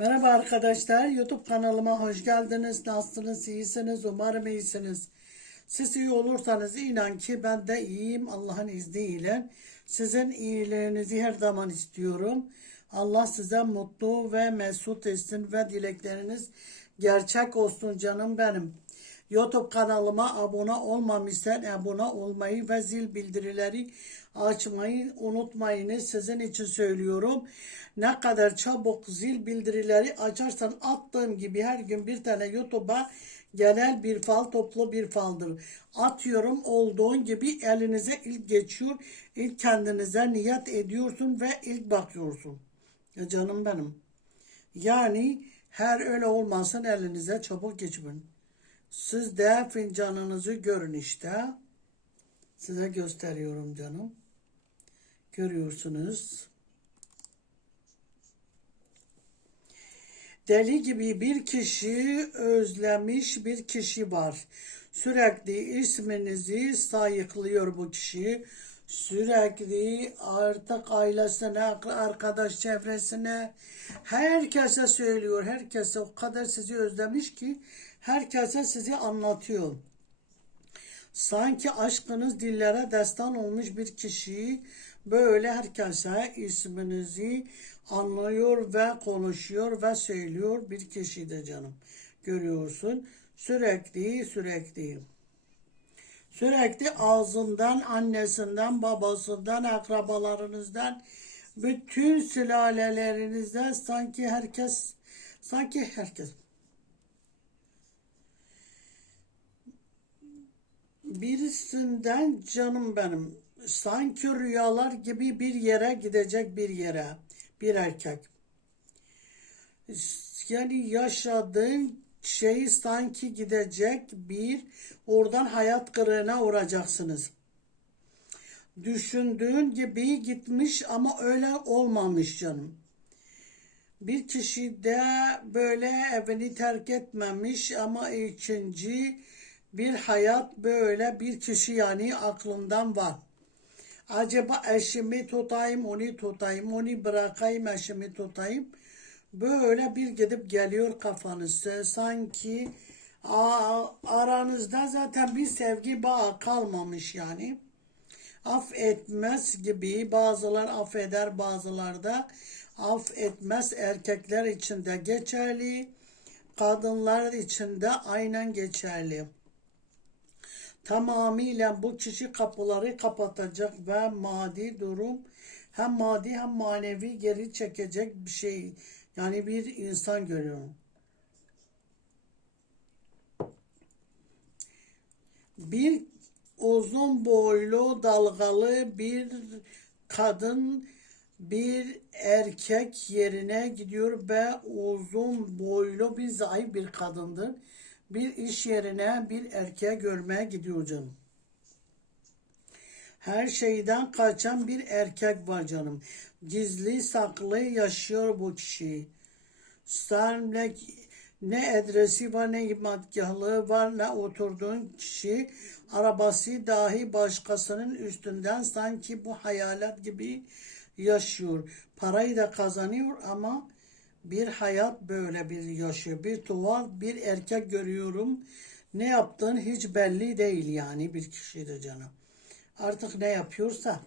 Merhaba arkadaşlar, YouTube kanalıma hoş geldiniz. Nasılsınız, iyisiniz, umarım iyisiniz. Siz iyi olursanız inan ki ben de iyiyim Allah'ın izniyle. Sizin iyilerinizi her zaman istiyorum. Allah size mutlu ve mesut etsin ve dilekleriniz gerçek olsun canım benim. YouTube kanalıma abone olmamışsan abone olmayı ve zil bildirileri açmayı unutmayınız. Sizin için söylüyorum. Ne kadar çabuk zil bildirileri açarsan attığım gibi her gün bir tane YouTube'a genel bir fal toplu bir faldır. Atıyorum olduğun gibi elinize ilk geçiyor. İlk kendinize niyet ediyorsun ve ilk bakıyorsun. Ya canım benim. Yani her öyle olmasın elinize çabuk geçmeyin. Siz de fincanınızı görün işte. Size gösteriyorum canım. Görüyorsunuz. Deli gibi bir kişi özlemiş bir kişi var. Sürekli isminizi sayıklıyor bu kişi. Sürekli artık ailesine, arkadaş çevresine, herkese söylüyor. Herkese o kadar sizi özlemiş ki herkese sizi anlatıyor. Sanki aşkınız dillere destan olmuş bir kişi böyle herkese isminizi anlıyor ve konuşuyor ve söylüyor bir kişi de canım. Görüyorsun sürekli sürekli. Sürekli ağzından, annesinden, babasından, akrabalarınızdan, bütün sülalelerinizden sanki herkes, sanki herkes birisinden canım benim sanki rüyalar gibi bir yere gidecek bir yere bir erkek. Yani yaşadığın şeyi sanki gidecek bir oradan hayat kırığına uğrayacaksınız. Düşündüğün gibi gitmiş ama öyle olmamış canım. Bir kişi de böyle evini terk etmemiş ama ikinci bir hayat böyle bir kişi yani aklından var. Acaba eşimi tutayım, onu tutayım, onu bırakayım, eşimi tutayım. Böyle bir gidip geliyor kafanızda. Sanki aranızda zaten bir sevgi bağı kalmamış yani. Affetmez gibi bazılar affeder bazılar da affetmez erkekler için de geçerli. Kadınlar için de aynen geçerli tamamıyla bu kişi kapıları kapatacak ve maddi durum hem maddi hem manevi geri çekecek bir şey. Yani bir insan görüyorum. Bir uzun boylu dalgalı bir kadın bir erkek yerine gidiyor ve uzun boylu bir zayıf bir kadındır bir iş yerine bir erkeğe görmeye gidiyor canım. Her şeyden kaçan bir erkek var canım. Gizli saklı yaşıyor bu kişi. Sen ne adresi var ne madgahlığı var ne oturduğun kişi arabası dahi başkasının üstünden sanki bu hayalet gibi yaşıyor. Parayı da kazanıyor ama bir hayat böyle bir yaşıyor. Bir tuhaf bir erkek görüyorum. Ne yaptığın hiç belli değil yani bir kişide canım. Artık ne yapıyorsa.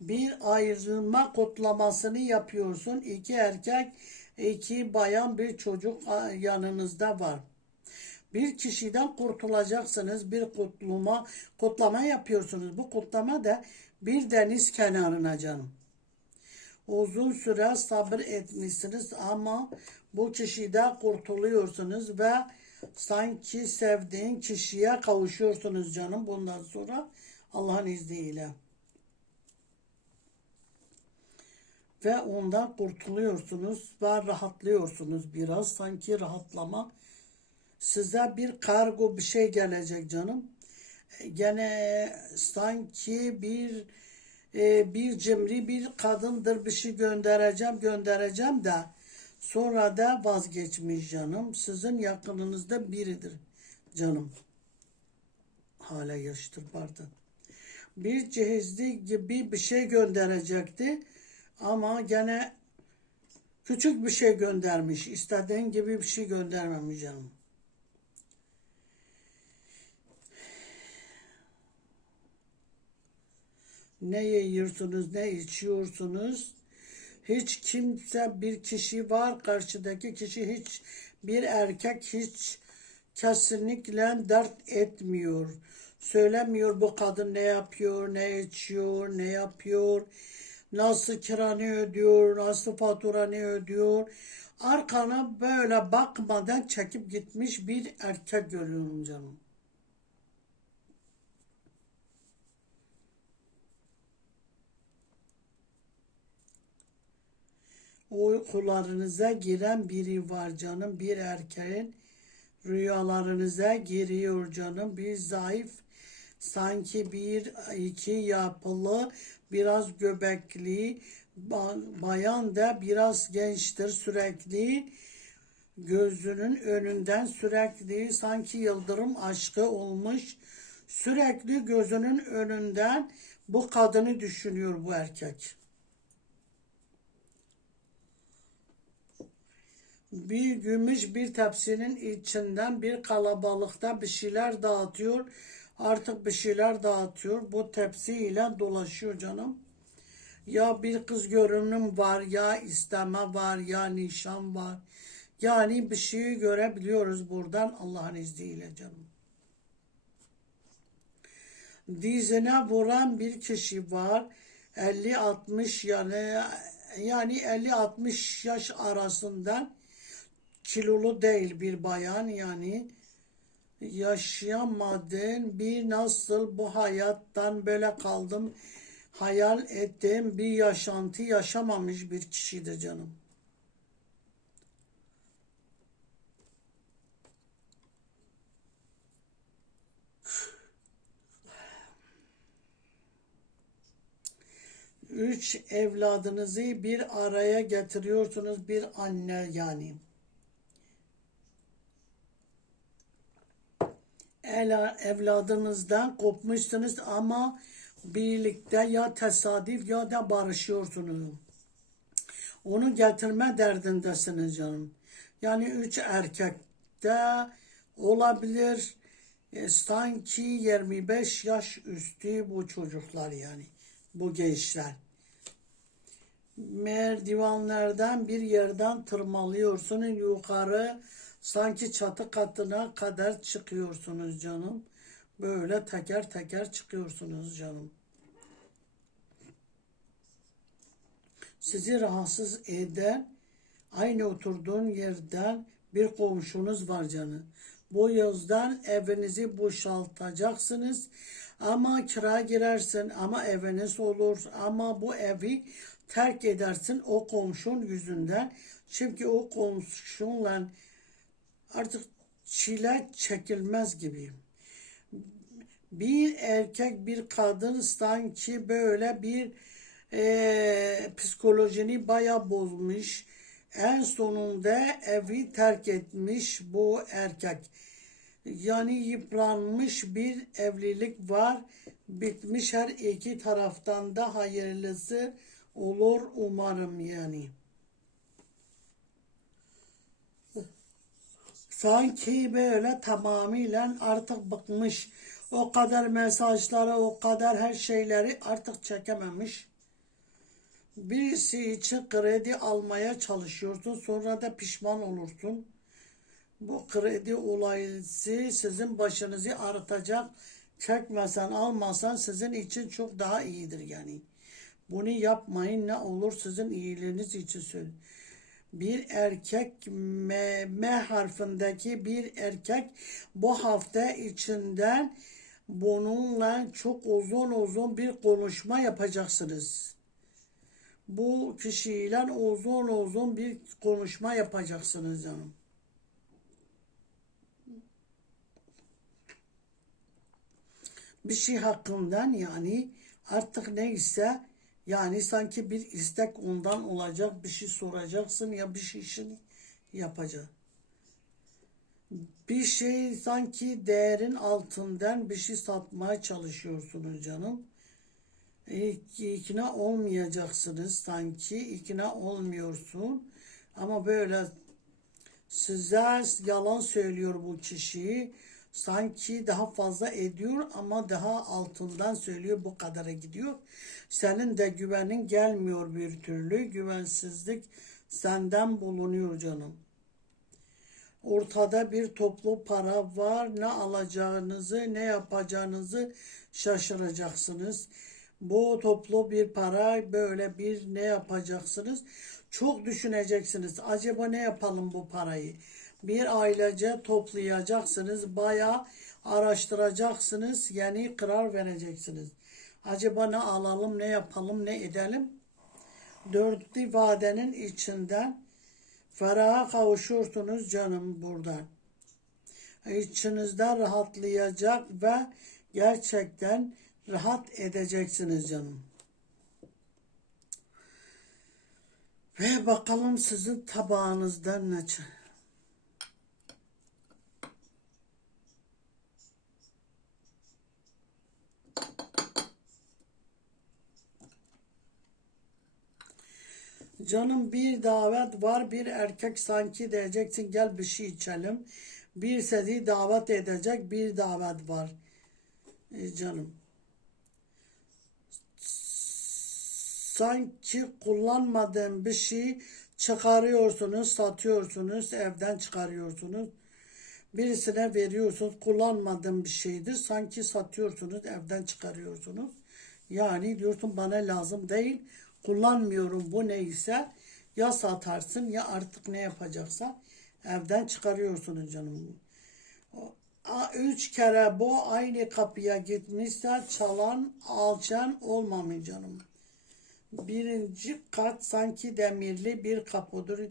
Bir ayrılma kutlamasını yapıyorsun. İki erkek, iki bayan, bir çocuk yanınızda var. Bir kişiden kurtulacaksınız. Bir kutlama, kutlama yapıyorsunuz. Bu kutlama da bir deniz kenarına canım uzun süre sabır etmişsiniz ama bu kişiden kurtuluyorsunuz ve sanki sevdiğin kişiye kavuşuyorsunuz canım bundan sonra Allah'ın izniyle. Ve ondan kurtuluyorsunuz ve rahatlıyorsunuz biraz. Sanki rahatlama size bir kargo bir şey gelecek canım. Gene sanki bir e, bir cimri bir kadındır bir şey göndereceğim göndereceğim de sonra da vazgeçmiş canım. Sizin yakınınızda biridir canım. Hala yaşıtır pardon. Bir cehizli gibi bir şey gönderecekti ama gene Küçük bir şey göndermiş. İstediğin gibi bir şey göndermemiş canım. Ne yiyorsunuz, ne içiyorsunuz? Hiç kimse bir kişi var, karşıdaki kişi hiç bir erkek hiç kesinlikle dert etmiyor. Söylemiyor bu kadın ne yapıyor, ne içiyor, ne yapıyor, nasıl kiranı ödüyor, nasıl faturanı ödüyor. Arkana böyle bakmadan çekip gitmiş bir erkek görüyorum canım. Uykularınıza giren biri var canım. Bir erkeğin rüyalarınıza giriyor canım. Bir zayıf sanki bir iki yapılı biraz göbekli ba- bayan da biraz gençtir sürekli gözünün önünden sürekli sanki yıldırım aşkı olmuş sürekli gözünün önünden bu kadını düşünüyor bu erkek. Bir gümüş bir tepsinin içinden bir kalabalıkta bir şeyler dağıtıyor. Artık bir şeyler dağıtıyor. Bu tepsiyle dolaşıyor canım. Ya bir kız görünüm var, ya isteme var, ya nişan var. Yani bir şeyi görebiliyoruz buradan Allah'ın izniyle canım. Dizine vuran bir kişi var. 50-60 yani yani 50-60 yaş arasından kilolu değil bir bayan yani yaşayamadığın bir nasıl bu hayattan böyle kaldım hayal ettiğim bir yaşantı yaşamamış bir kişidir canım. Üç evladınızı bir araya getiriyorsunuz bir anne yani. Evladınızdan kopmuşsunuz ama birlikte ya tesadüf ya da barışıyorsunuz. Onu getirme derdindesiniz canım. Yani üç erkekte olabilir. E, sanki 25 yaş üstü bu çocuklar yani. Bu gençler. Merdivenlerden bir yerden tırmalıyorsunuz yukarı. Sanki çatı katına kadar çıkıyorsunuz canım. Böyle teker teker çıkıyorsunuz canım. Sizi rahatsız eden aynı oturduğun yerden bir komşunuz var canım. Bu yüzden evinizi boşaltacaksınız. Ama kira girersin ama eviniz olur ama bu evi terk edersin o komşun yüzünden. Çünkü o komşunla artık çile çekilmez gibi. Bir erkek bir kadın sanki böyle bir e, psikolojini baya bozmuş. En sonunda evi terk etmiş bu erkek. Yani yıpranmış bir evlilik var. Bitmiş her iki taraftan da hayırlısı olur umarım yani. Sanki böyle tamamıyla artık bıkmış. O kadar mesajları, o kadar her şeyleri artık çekememiş. Birisi için kredi almaya çalışıyorsun, sonra da pişman olursun. Bu kredi olayı sizin başınızı artacak. Çekmesen, almasan sizin için çok daha iyidir yani. Bunu yapmayın ne olur sizin iyiliğiniz için söylüyorum bir erkek M, M harfindeki bir erkek bu hafta içinden bununla çok uzun uzun bir konuşma yapacaksınız. Bu kişiyle uzun uzun bir konuşma yapacaksınız canım. Bir şey hakkından yani artık neyse yani sanki bir istek ondan olacak bir şey soracaksın ya bir şey işini yapacak. Bir şey sanki değerin altından bir şey satmaya çalışıyorsunuz canım. İkna olmayacaksınız sanki ikna olmuyorsun. Ama böyle size yalan söylüyor bu kişi. Sanki daha fazla ediyor ama daha altından söylüyor bu kadara gidiyor. Senin de güvenin gelmiyor bir türlü. Güvensizlik senden bulunuyor canım. Ortada bir toplu para var. Ne alacağınızı, ne yapacağınızı şaşıracaksınız. Bu toplu bir para böyle bir ne yapacaksınız? Çok düşüneceksiniz. Acaba ne yapalım bu parayı? Bir ailece toplayacaksınız. Bayağı araştıracaksınız. Yani karar vereceksiniz. Acaba ne alalım, ne yapalım, ne edelim? Dörtlü vadenin içinden feraha kavuşursunuz canım buradan. İçinizde rahatlayacak ve gerçekten rahat edeceksiniz canım. Ve bakalım sizin tabağınızdan ne çıkıyor. Canım bir davet var bir erkek sanki diyeceksin gel bir şey içelim. Bir seni davet edecek bir davet var. E canım. Sanki kullanmadığın bir şey çıkarıyorsunuz, satıyorsunuz, evden çıkarıyorsunuz. Birisine veriyorsunuz, kullanmadığın bir şeydir. Sanki satıyorsunuz, evden çıkarıyorsunuz. Yani diyorsun bana lazım değil, kullanmıyorum bu neyse ya satarsın ya artık ne yapacaksa evden çıkarıyorsunuz canım. Üç kere bu aynı kapıya gitmişse çalan alçan olmamış canım. Birinci kat sanki demirli bir kapıdır.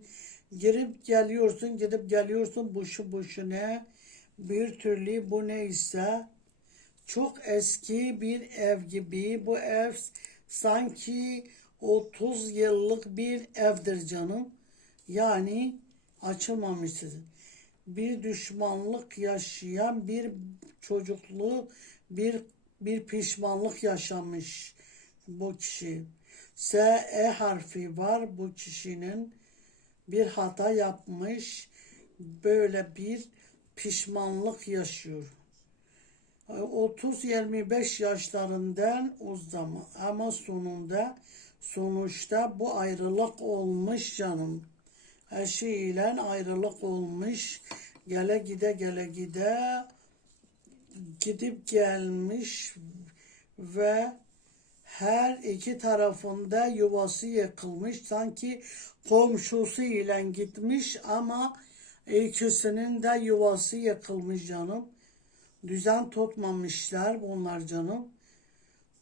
Girip geliyorsun, gidip geliyorsun boşu boşuna. Bir türlü bu neyse çok eski bir ev gibi. Bu ev sanki 30 yıllık bir evdir canım. Yani açılmamış sizin. Bir düşmanlık yaşayan bir çocukluğu bir bir pişmanlık yaşamış bu kişi. S E harfi var bu kişinin bir hata yapmış böyle bir pişmanlık yaşıyor. 30-25 yaşlarından o zaman ama sonunda sonuçta bu ayrılık olmuş canım. Eşiyle ayrılık olmuş. Gele gide gele gide gidip gelmiş ve her iki tarafında yuvası yıkılmış. Sanki komşusu ile gitmiş ama ikisinin de yuvası yıkılmış canım. Düzen tutmamışlar bunlar canım.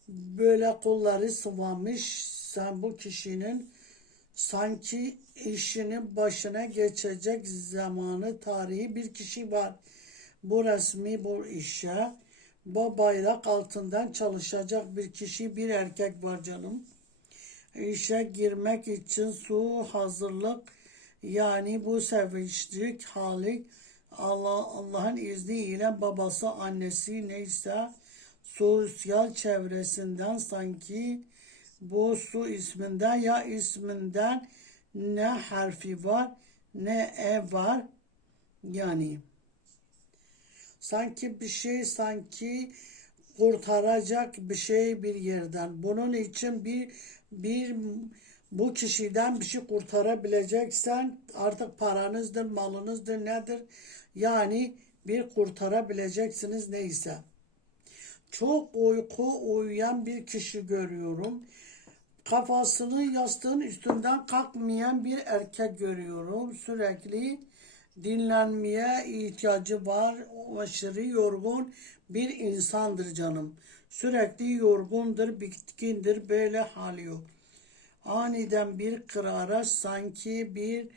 Böyle kolları sıvamış. Sen bu kişinin sanki işinin başına geçecek zamanı tarihi bir kişi var. Bu resmi bu işe bu bayrak altından çalışacak bir kişi bir erkek var canım. İşe girmek için su hazırlık yani bu sevinçlik hali Allah Allah'ın izniyle babası annesi neyse sosyal çevresinden sanki bu su isminden ya isminden ne harfi var ne e var yani sanki bir şey sanki kurtaracak bir şey bir yerden. Bunun için bir bir bu kişiden bir şey kurtarabileceksen artık paranızdır, malınızdır nedir? Yani bir kurtarabileceksiniz neyse. Çok uyku uyuyan bir kişi görüyorum. Kafasını yastığın üstünden kalkmayan bir erkek görüyorum. Sürekli dinlenmeye ihtiyacı var. O aşırı yorgun bir insandır canım. Sürekli yorgundur, bitkindir, böyle hali yok. Aniden bir karara sanki bir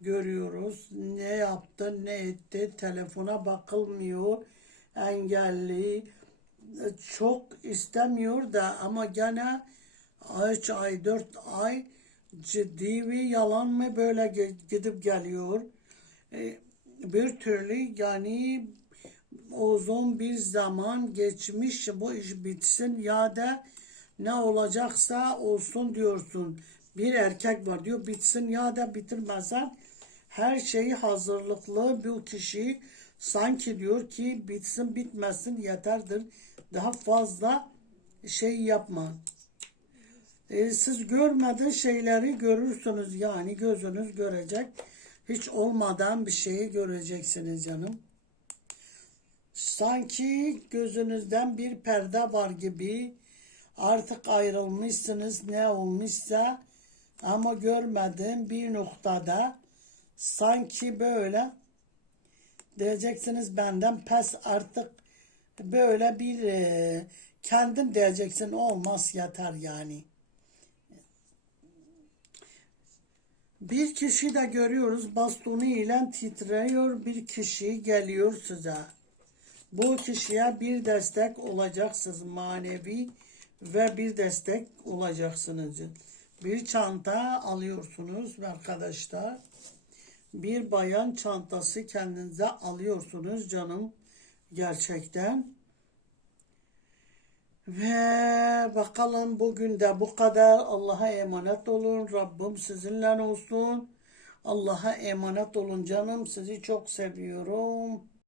görüyoruz. Ne yaptı, ne etti, telefona bakılmıyor, engelli. Çok istemiyor da ama gene 3 ay, 4 ay ciddi bir yalan mı böyle gidip geliyor. E, bir türlü yani uzun bir zaman geçmiş bu iş bitsin ya da ne olacaksa olsun diyorsun. bir erkek var diyor. Bitsin ya da bitirmezsen her şeyi hazırlıklı bu kişi sanki diyor ki bitsin bitmesin yeterdir. Daha fazla şey yapma. E, siz görmediğin şeyleri görürsünüz yani gözünüz görecek. Hiç olmadan bir şeyi göreceksiniz canım. Sanki gözünüzden bir perde var gibi artık ayrılmışsınız ne olmuşsa ama görmediğim bir noktada sanki böyle diyeceksiniz benden pes artık böyle bir e, kendin diyeceksin olmaz yeter yani. Bir kişi de görüyoruz bastonu ile titriyor bir kişi geliyor size. Bu kişiye bir destek olacaksınız manevi ve bir destek olacaksınız. Bir çanta alıyorsunuz arkadaşlar. Bir bayan çantası kendinize alıyorsunuz canım gerçekten. Ve bakalım bugün de bu kadar. Allah'a emanet olun. Rabbim sizinle olsun. Allah'a emanet olun canım. Sizi çok seviyorum.